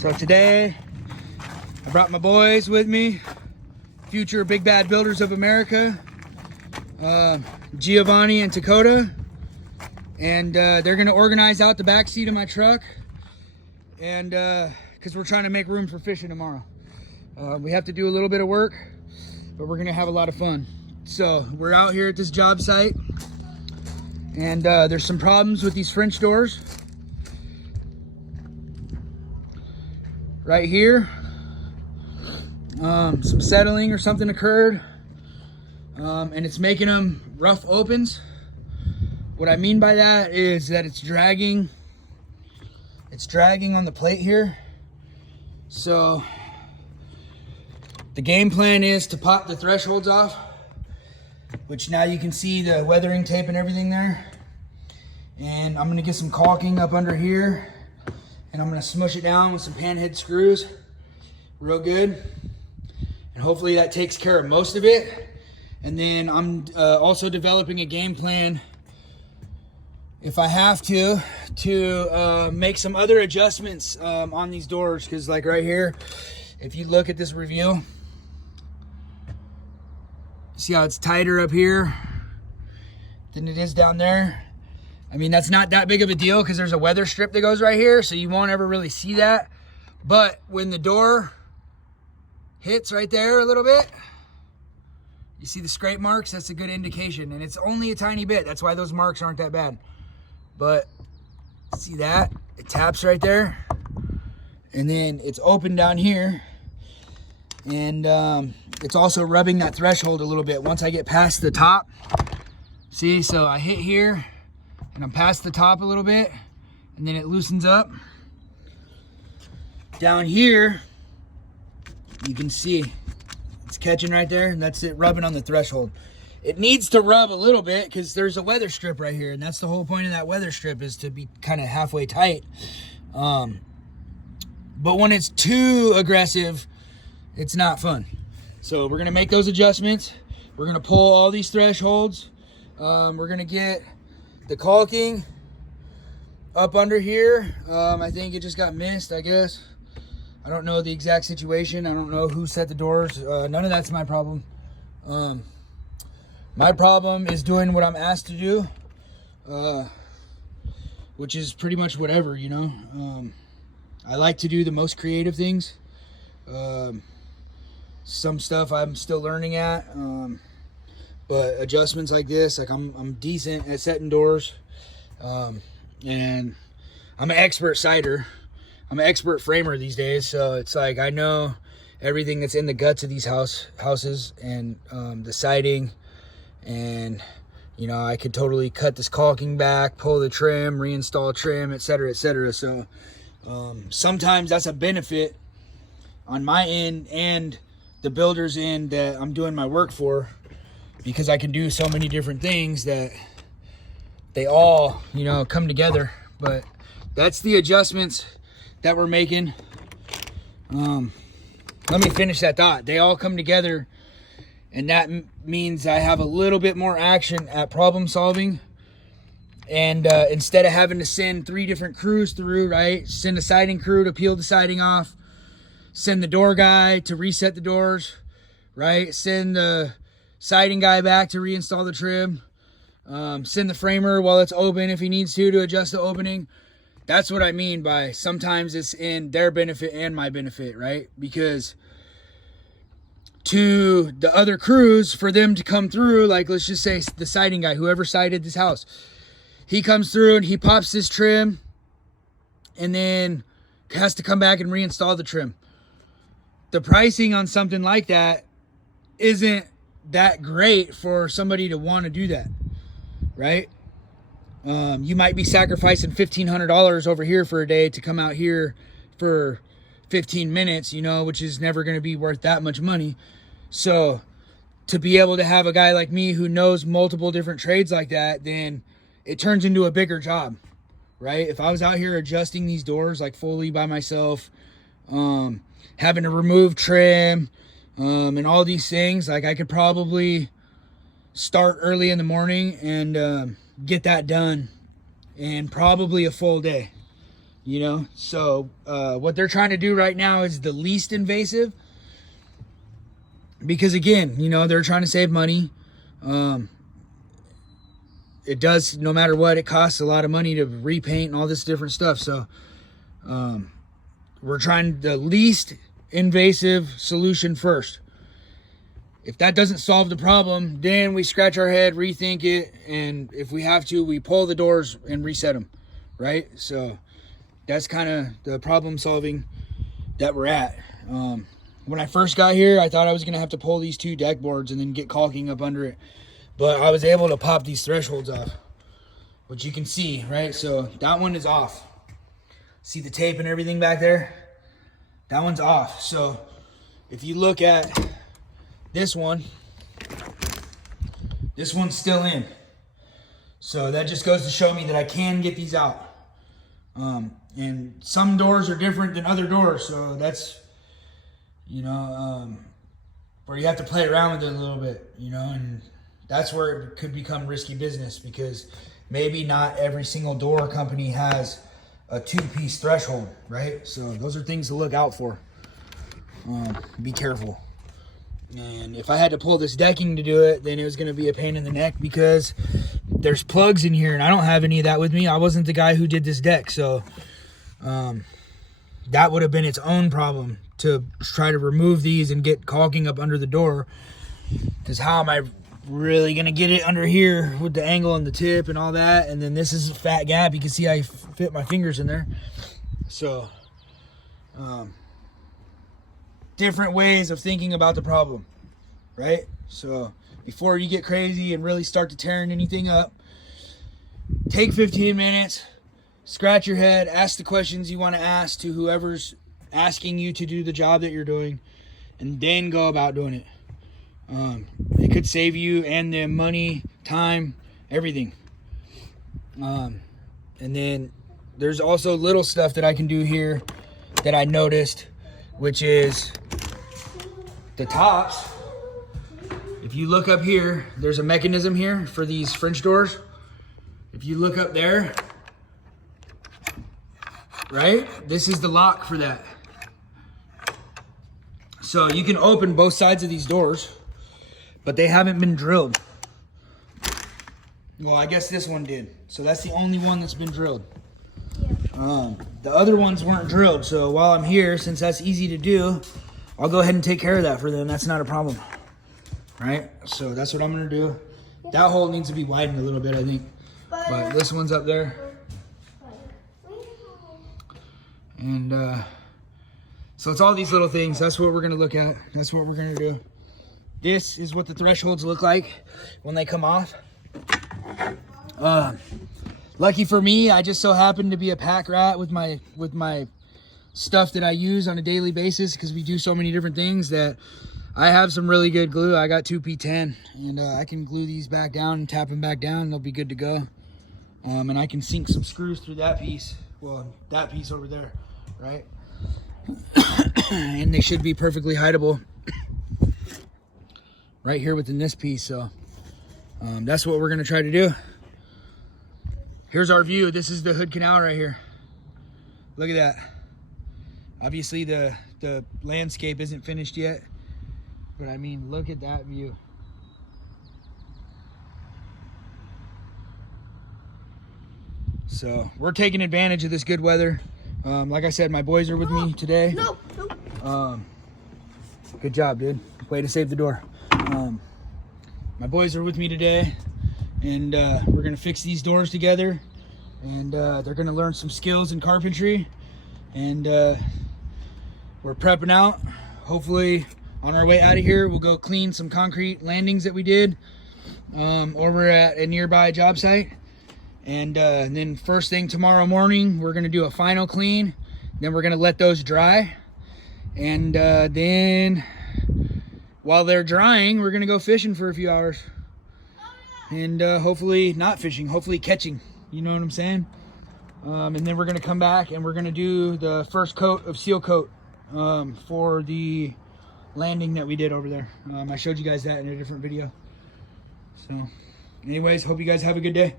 So today, I brought my boys with me, future Big Bad Builders of America, Giovanni and Dakota, and they're gonna organize out the back seat of my truck, and because we're trying to make room for fishing tomorrow. We have to do a little bit of work, but we're gonna have a lot of fun. So we're out here at this job site, and there's some problems with these French doors. Right here, some settling or something occurred, and it's making them rough opens. What I mean by that is that it's dragging on the plate here. So the game plan is to pop the thresholds off, which now you can see the weathering tape and everything there. And I'm gonna get some caulking up under here, and I'm gonna smush it down with some panhead screws real good. And hopefully that takes care of most of it. And then I'm also developing a game plan, if I have to make some other adjustments on these doors. Because like right here, if you look at this review, see how it's tighter up here than it is down there. I mean, that's not that big of a deal because there's a weather strip that goes right here, so you won't ever really see that. But when the door hits right there a little bit, you see the scrape marks? That's a good indication, and it's only a tiny bit. That's why those marks aren't that bad. But see that? It taps right there, and then it's open down here, and it's also rubbing that threshold a little bit once I get past the top. See, so I hit here, and I'm past the top a little bit, and then it loosens up. Down here, you can see it's catching right there, and that's it rubbing on the threshold. It needs to rub a little bit because there's a weather strip right here, and that's the whole point of that weather strip, is to be kind of halfway tight. But when it's too aggressive, it's not fun. So we're gonna make those adjustments. We're gonna pull all these thresholds. We're gonna get the caulking up under here. I think it just got missed, I guess. I don't know the exact situation. I don't know who set the doors. None of that's my problem. My problem is doing what I'm asked to do, which is pretty much whatever, you know. I like to do the most creative things. Some stuff I'm still learning at, but adjustments like this, like I'm decent at setting doors, and I'm an expert sider. I'm an expert framer these days, so it's like I know everything that's in the guts of these houses, and the siding, and you know, I could totally cut this caulking back, pull the trim, reinstall trim, etc., etc. So sometimes that's a benefit on my end and the builder's end that I'm doing my work for, because I can do so many different things that they all, you know, come together. But that's the adjustments that we're making. Let me finish that thought. They all come together, and that means I have a little bit more action at problem solving. And instead of having to send 3 different crews through, right? Send a siding crew to peel the siding off, send the door guy to reset the doors, right? Send the siding guy back to reinstall the trim, send the framer while it's open if he needs to adjust the opening. That's what I mean by sometimes it's in their benefit and my benefit, right? Because to the other crews, for them to come through, like let's just say the siding guy, whoever sided this house, he comes through and he pops this trim and then has to come back and reinstall the trim. The pricing on something like that isn't that great for somebody to want to do that, right? You might be sacrificing $1,500 over here for a day to come out here for 15 minutes, you know, which is never going to be worth that much money. So to be able to have a guy like me who knows multiple different trades like that, then it turns into a bigger job, right? If I was out here adjusting these doors like fully by myself, having to remove trim, and all these things, like I could probably start early in the morning and get that done in probably a full day. you know. So what they're trying to do right now is the least invasive, because again, you know, they're trying to save money. It does, no matter what, it costs a lot of money to repaint and all this different stuff. So we're trying the least invasive solution first. If that doesn't solve the problem, then we scratch our head, rethink it, and if we have to, we pull the doors and reset them, right? So that's kind of the problem solving that we're at. When I first got here, I thought I was going to have to pull these 2 deck boards and then get caulking up under it. But I was able to pop these thresholds off, which you can see, right? So that one is off. See the tape and everything back there? That one's off. So if you look at this one's still in. So that just goes to show me that I can get these out. And some doors are different than other doors. So that's, you know, where you have to play around with it a little bit, you know, and that's where it could become risky business, because maybe not every single door company has a 2-piece threshold, right? So those are things to look out for. Be careful. And if I had to pull this decking to do it, then it was going to be a pain in the neck, because there's plugs in here and I don't have any of that with me. I wasn't the guy who did this deck. So that would have been its own problem to try to remove these and get caulking up under the door, because how am I really gonna get it under here with the angle and the tip and all that? And then this is a fat gap, you can see I fit my fingers in there. So different ways of thinking about the problem, right? So before you get crazy and really start to tearing anything up, take 15 minutes, scratch your head, ask the questions you want to ask to whoever's asking you to do the job that you're doing, and then go about doing it. It could save you and them money, time, everything. And then there's also little stuff that I can do here that I noticed, which is the tops. If you look up here, there's a mechanism here for these French doors. If you look up there, right, this is the lock for that. So you can open both sides of these doors, but they haven't been drilled. Well, I guess this one did. So that's the only one that's been drilled. The other ones weren't drilled. So while I'm here, since that's easy to do, I'll go ahead and take care of that for them. That's not a problem. Right? So that's what I'm going to do. That hole needs to be widened a little bit, I think. But this one's up there. And so it's all these little things. That's what we're going to look at. That's what we're going to do. This is what the thresholds look like when they come off. Lucky for me, I just so happen to be a pack rat with my stuff that I use on a daily basis, because we do so many different things, that I have some really good glue. I got 2P10, and I can glue these back down and tap them back down, and they'll be good to go. And I can sink some screws through that piece. Well, that piece over there, right? And they should be perfectly hideable right here within this piece. So that's what we're going to try to do. Here's our view. This is the Hood Canal right here. Look at that. Obviously the landscape isn't finished yet, but I mean, look at that view. So we're taking advantage of this good weather. Like I said, my boys are with me today. Good job, dude. Way to save the door. My boys are with me today, and we're gonna fix these doors together, and they're gonna learn some skills in carpentry, and we're prepping out. Hopefully on our way out of here, we'll go clean some concrete landings that we did over at a nearby job site. And then first thing tomorrow morning, we're gonna do a final clean. Then we're gonna let those dry. And then while they're drying, we're gonna go fishing for a few hours. And hopefully not fishing, hopefully catching. You know what I'm saying? And then we're gonna come back and we're gonna do the first coat of seal coat for the landing that we did over there. I showed you guys that in a different video. So anyways, hope you guys have a good day.